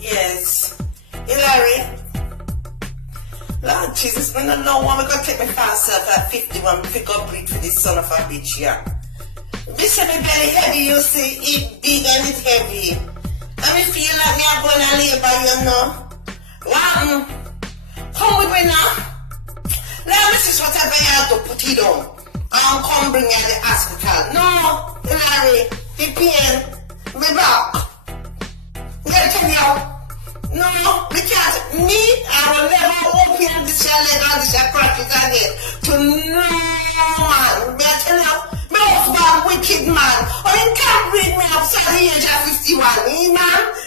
Yes. Hilary. Lord Jesus, I don't know when I'm going to take my fast self at 51 pick up breed for this son of a bitch here. This is my belly heavy, you see, it big and it heavy. And me feel like me are going to labor, you know. What? Come with me now. Now this is whatever you have to put it on. And come bring you to the hospital. No, Hilary, the pain, me back. Let me tell you. No, because me, I will never open this leg and this practice again to no man. But tell you, my husband, wicked man. Or he can't bring me up to the age of 51, man.